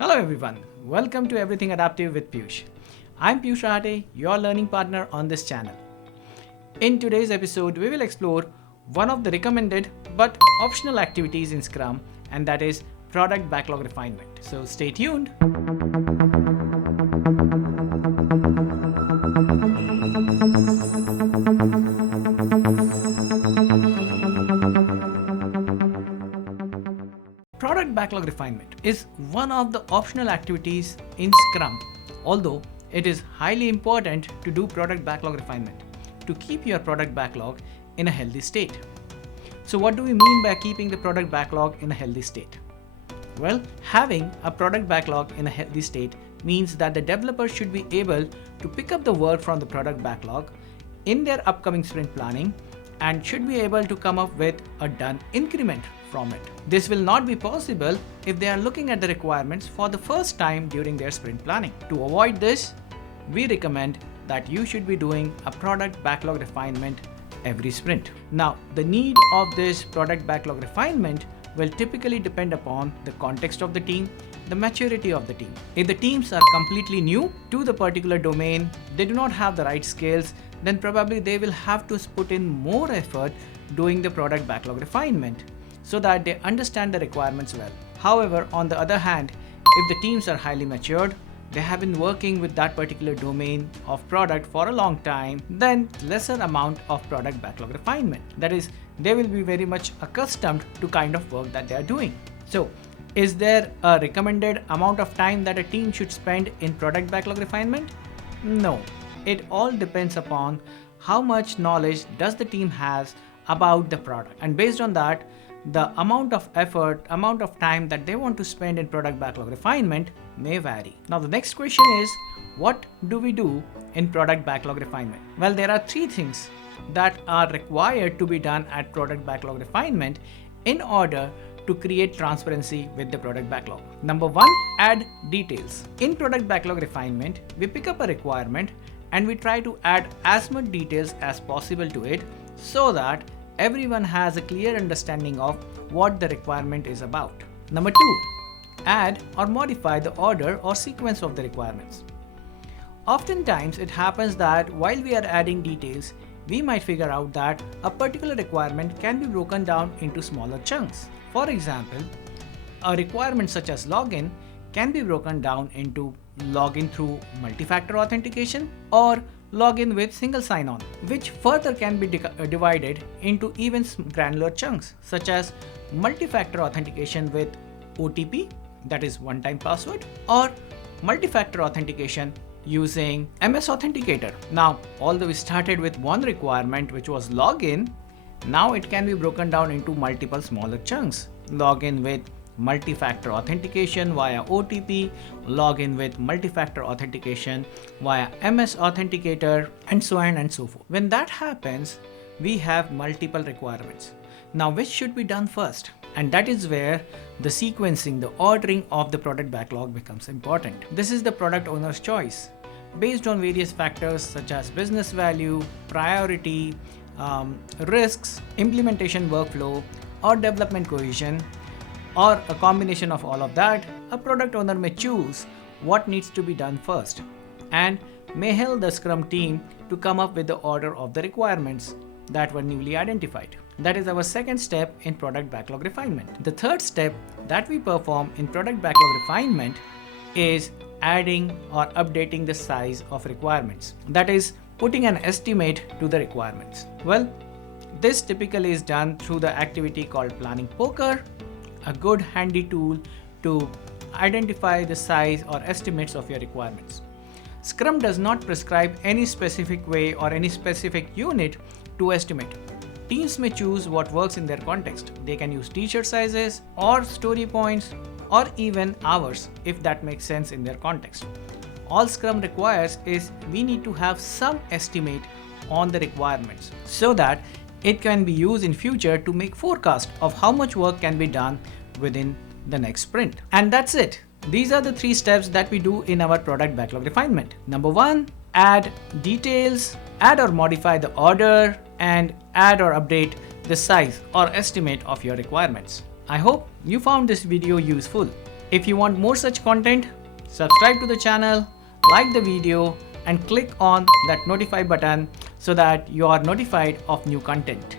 Hello everyone, welcome to Everything Adaptive with Piyush. I'm Piyush Rahate, your learning partner on this channel. In today's episode, we will explore one of the recommended but optional activities in Scrum, and that is product backlog refinement. So stay tuned. Product backlog refinement is one of the optional activities in Scrum, although it is highly important to do product backlog refinement to keep your product backlog in a healthy state. So what do we mean by keeping the product backlog in a healthy state? Well, having a product backlog in a healthy state means that the developer should be able to pick up the work from the product backlog in their upcoming sprint planning and should be able to come up with a done increment from it. This will not be possible if they are looking at the requirements for the first time during their sprint planning. To avoid this, we recommend that you should be doing a product backlog refinement every sprint. Now, the need of this product backlog refinement will typically depend upon the context of the team, the maturity of the team. If the teams are completely new to the particular domain, they do not have the right skills, then probably they will have to put in more effort doing the product backlog refinement so that they understand the requirements well. However, on the other hand, if the teams are highly matured, they have been working with that particular domain of product for a long time, then lesser amount of product backlog refinement. That is, they will be very much accustomed to kind of work that they are doing. So, is there a recommended amount of time that a team should spend in product backlog refinement? No. It all depends upon how much knowledge does the team has about the product, and based on that, the amount of effort, amount of time that they want to spend in product backlog refinement may vary. Now the next question is, what do we do in product backlog refinement? Well, there are three things that are required to be done at product backlog refinement in order to create transparency with the product backlog. Number one, add details. In product backlog refinement, we pick up a requirement and we try to add as much details as possible to it so that everyone has a clear understanding of what the requirement is about. Number two, add or modify the order or sequence of the requirements. Oftentimes it happens that while we are adding details, we might figure out that a particular requirement can be broken down into smaller chunks. For example, a requirement such as login can be broken down into login through multi-factor authentication or login with single sign-on, which further can be divided into even granular chunks such as multi-factor authentication with OTP, that is one-time password, or multi-factor authentication using MS Authenticator. Now, although we started with one requirement which was login, now it can be broken down into multiple smaller chunks. Login with multi-factor authentication via OTP, login with multi-factor authentication via MS Authenticator, and so on and so forth. When that happens, we have multiple requirements. Now, which should be done first? And that is where the sequencing, the ordering of the product backlog becomes important. This is the product owner's choice based on various factors such as business value, priority, risks, implementation workflow, or development cohesion, or a combination of all of that. A product owner may choose what needs to be done first and may help the Scrum team to come up with the order of the requirements that were newly identified. That is our second step in product backlog refinement. The third step that we perform in product backlog refinement is adding or updating the size of requirements. That is, putting an estimate to the requirements. Well, this typically is done through the activity called planning poker, a good handy tool to identify the size or estimates of your requirements. Scrum does not prescribe any specific way or any specific unit to estimate. Teams may choose what works in their context. They can use t-shirt sizes or story points or even hours if that makes sense in their context. All Scrum requires is we need to have some estimate on the requirements so that it can be used in future to make forecast of how much work can be done within the next sprint. And that's it. These are the three steps that we do in our product backlog refinement. Number one, add details, add or modify the order, and add or update the size or estimate of your requirements. I hope you found this video useful. If you want more such content, subscribe to the channel, like the video, and click on that notify button so that you are notified of new content.